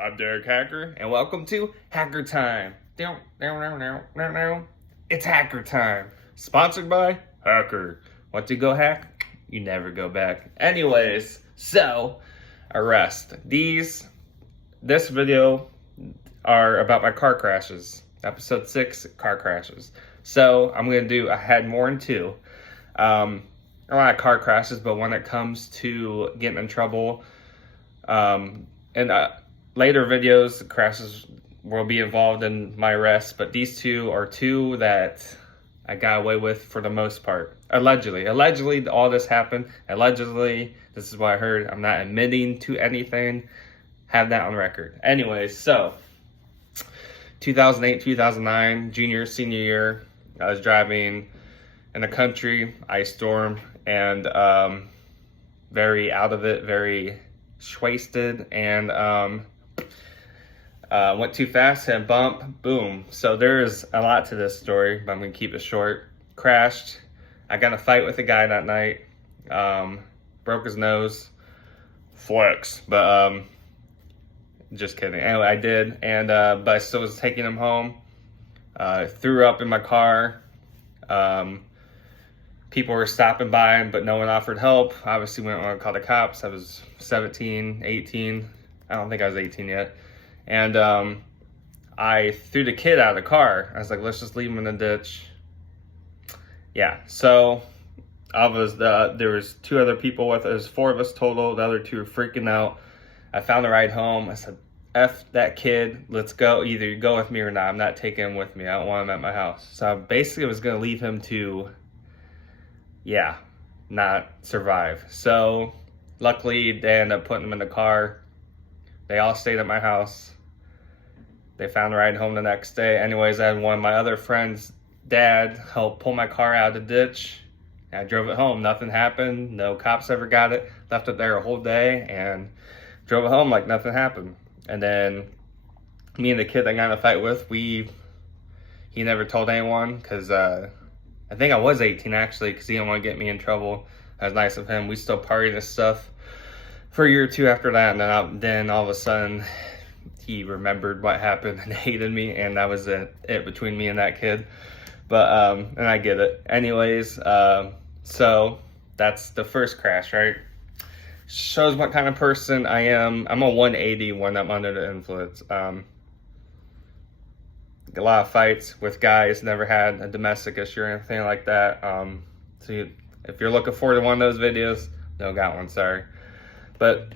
I'm Derek Hacker, and welcome to Hacker Time. It's Hacker Time. Sponsored by Hacker. Once you go hack, you never go back. Anyways, so, arrest. This video are about my car crashes. Episode 6, car crashes. So, I'm going to do, I had more than two. A lot of car crashes, but when it comes to getting in trouble, and later videos, crashes will be involved in my arrest, but these two are two that I got away with for the most part. Allegedly, all this happened. Allegedly, this is what I heard. I'm not admitting to anything. Have that on record. Anyways, so 2008, 2009, junior, senior year, I was driving in the country, ice storm, and very out of it, very wasted, and went too fast, hit a bump, boom. So there's a lot to this story, but I'm gonna keep it short. Crashed. I got in a fight with a guy that night. Broke his nose. Flex. But just kidding. Anyway, I did, and but I still was taking him home. Threw up in my car. People were stopping by, but no one offered help. Obviously, we didn't want to call the cops. I was 17, 18. I don't think I was 18 yet. And I threw the kid out of the car. I was like, let's just leave him in the ditch. Yeah, so there was two other people with us. There was 4 of us total. The other 2 were freaking out. I found a ride home. I said, F that kid. Let's go. Either you go with me or not. I'm not taking him with me. I don't want him at my house. So I basically was going to leave him to, not survive. So luckily, they ended up putting him in the car. They all stayed at my house. They found a ride home the next day. Anyways, I had one of my other friends' dad help pull my car out of the ditch. I drove it home. Nothing happened. No cops ever got it. Left it there a whole day and drove it home like nothing happened. And then me and the kid that got in a fight with, he never told anyone because I think I was 18 actually because he didn't want to get me in trouble. That was nice of him. We still partied and stuff for a year or two after that, and then all of a sudden he remembered what happened and hated me, and that was it between me and that kid. But and I get it. Anyways, so that's the first crash, right? Shows what kind of person I am. I'm a 180 when I'm under the influence. A lot of fights with guys, never had a domestic issue or anything like that. So if you're looking forward to one of those videos, no got one, sorry. But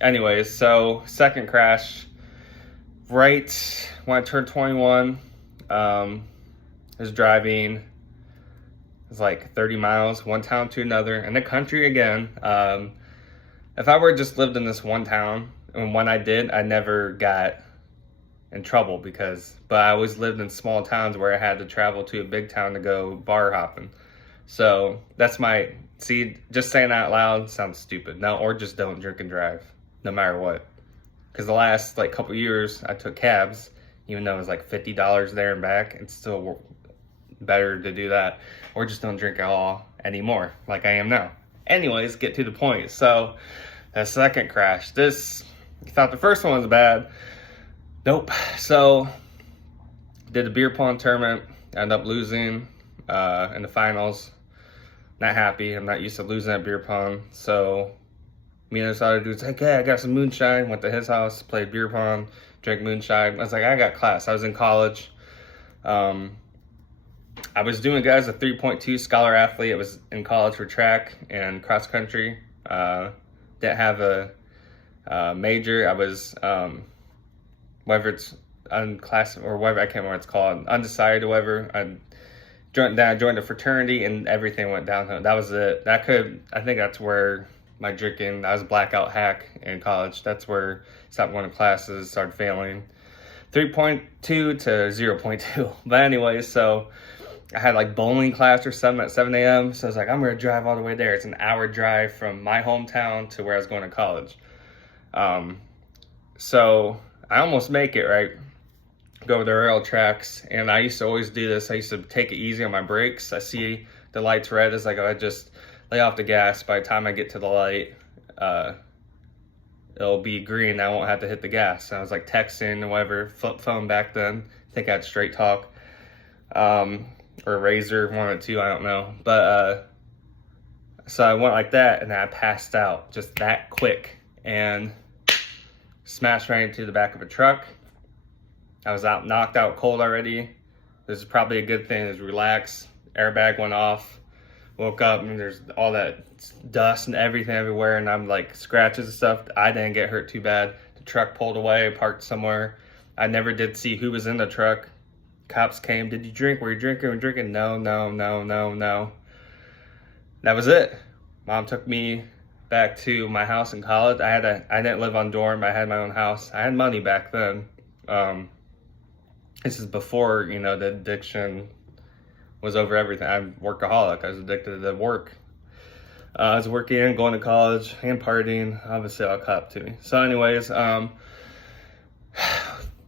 anyways, so second crash, right when I turned 21, I was driving, it was like 30 miles, one town to another, in the country again. If I were just lived in this one town, and when I did, I never got in trouble but I always lived in small towns where I had to travel to a big town to go bar hopping. So that's just saying that out loud sounds stupid. No, or just don't drink and drive, no matter what. Because the last couple years I took cabs, even though it was like $50 there and back, it's still better to do that. Or just don't drink at all anymore, like I am now. Anyways, get to the point. So the second crash, you thought the first one was bad. Nope. So did the beer pong tournament, ended up losing in the finals. Not happy. I'm not used to losing at beer pong. So me and this other dude's like, hey, I got some moonshine. Went to his house, played beer pong, drank moonshine. I was like, I got class. I was in college. I was doing good as a 3.2 scholar athlete. I was in college for track and cross country. Didn't have a major. I was whether it's unclassified or whatever, I can't remember what it's called, undecided or whatever. I joined a fraternity and everything went downhill. That was it. I think that's where my drinking, I was a blackout hack in college. That's where I stopped going to classes, started failing. 3.2 to 0.2. But anyways, so I had bowling class or something at 7 a.m. So I was like, I'm going to drive all the way there. It's an hour drive from my hometown to where I was going to college. So I almost make it, right? Go to the rail tracks, and I used to always do this. I used to take it easy on my brakes. I see the light's red. It's like I just lay off the gas. By the time I get to the light, it'll be green. I won't have to hit the gas. And I was like texting and whatever, flip phone back then. I think I had Straight Talk, or Razor, one or two, I don't know. But so I went like that, and I passed out just that quick and smashed right into the back of a truck. I was out, knocked out cold already. This is probably a good thing. It was relaxed. Airbag went off. Woke up and there's all that dust and everything everywhere, and I'm like scratches and stuff. I didn't get hurt too bad. The truck pulled away, parked somewhere. I never did see who was in the truck. Cops came. Did you drink? Were you drinking? Were you drinking? No. That was it. Mom took me back to my house in college. I didn't live on dorm. I had my own house. I had money back then. This is before, you know, the addiction was over everything. I'm workaholic. I was addicted to work. I was working and going to college and partying. Obviously, all caught up to me. So anyways, go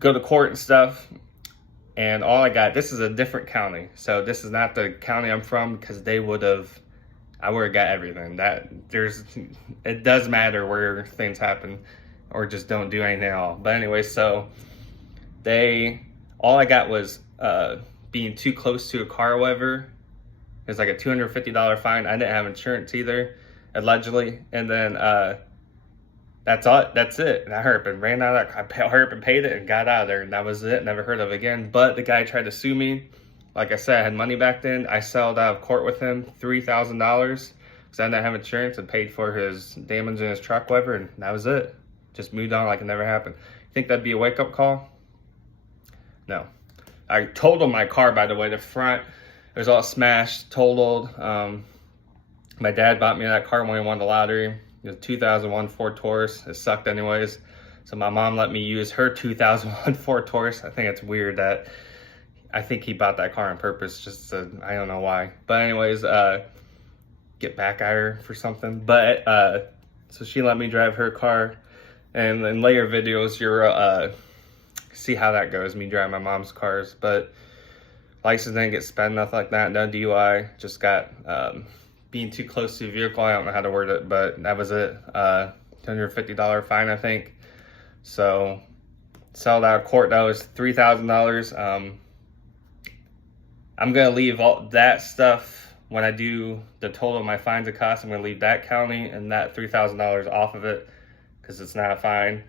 to court and stuff. And all I got, this is a different county. So this is not the county I'm from, because I would have got everything. It does matter where things happen, or just don't do anything at all. But anyway, so all I got was being too close to a car or whatever. It was like a $250 fine. I didn't have insurance either, allegedly. And then that's it. And I hurried up and ran out of that. I hurried up and paid it and got out of there, and that was it. Never heard of it again. But the guy tried to sue me. Like I said, I had money back then. I settled out of court with him, $3,000, because I didn't have insurance, and paid for his damage in his truck, whatever, and that was it. Just moved on like it never happened. You think that'd be a wake-up call? No. I totaled my car, by the way. The front, it was all smashed, totaled. My dad bought me that car when he won the lottery. It was a 2001 Ford Taurus. It sucked anyways. So my mom let me use her 2001 Ford Taurus. I think it's weird that, I think he bought that car on purpose, just to, I don't know why. But anyways, get back at her for something. But, so she let me drive her car. And in later videos, you're, see how that goes, me driving my mom's cars. But license didn't get spent, nothing like that. No DUI, just got being too close to the vehicle. I don't know how to word it, but that was it. $250 fine, I think. So settled out of court. That was $3,000. I'm gonna leave all that stuff when I do the total of my fines and costs. I'm gonna leave that county and that $3,000 off of it, because it's not a fine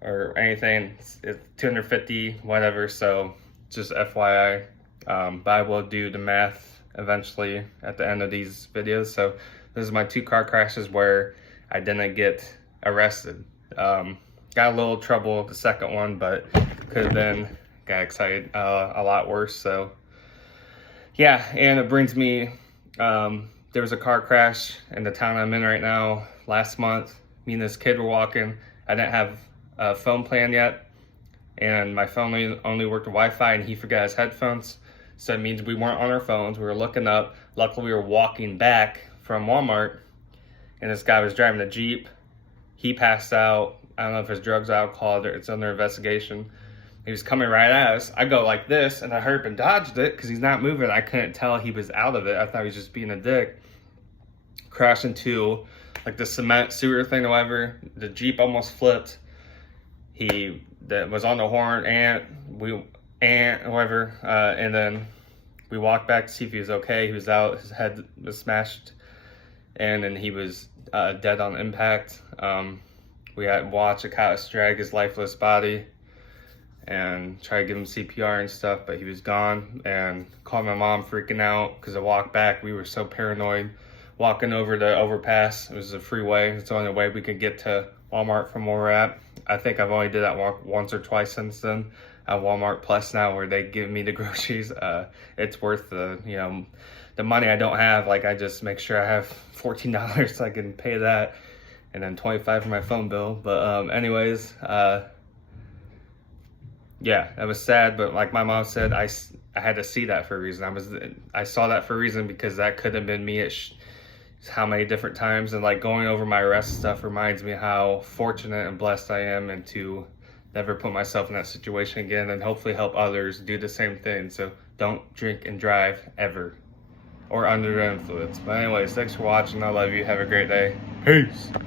or anything. It's $250, whatever. So just FYI. But I will do the math eventually at the end of these videos. So this is my 2 car crashes where I didn't get arrested. Got a little trouble with the second one, but could have been, got excited, a lot worse. So yeah, and it brings me, there was a car crash in the town I'm in right now last month. Me and this kid were walking. I didn't have a phone plan yet, and my phone only worked with Wi-Fi, and he forgot his headphones. So it means we weren't on our phones. We were looking up. Luckily, we were walking back from Walmart, and this guy was driving a Jeep. He passed out. I don't know if it's drugs or alcohol. It's under investigation. He was coming right at us. I go like this, and I hurried up and dodged it because he's not moving. I couldn't tell he was out of it. I thought he was just being a dick. Crashed into like the cement sewer thing or whatever. The Jeep almost flipped. He was on the horn, and whatever. And then we walked back to see if he was okay. He was out. His head was smashed, and then he was dead on impact. We had watched a cop drag his lifeless body and try to give him CPR and stuff, but he was gone. And called my mom freaking out because I walked back. We were so paranoid. Walking over the overpass, it was a freeway. It's the only way we could get to Walmart from where we're at. I think I've only did that once or twice since then. At Walmart Plus now, where they give me the groceries. It's worth the, you know, the money I don't have. Like, I just make sure I have $14 so I can pay that, and then $25 for my phone bill. But anyways, yeah, that was sad. But like my mom said, I had to see that for a reason. I saw that for a reason, because that could have been me at how many different times. And like going over my arrest stuff reminds me how fortunate and blessed I am, and to never put myself in that situation again, and hopefully help others do the same thing. So don't drink and drive ever, or under the influence. But anyways, thanks for watching. I love you. Have a great day. Peace.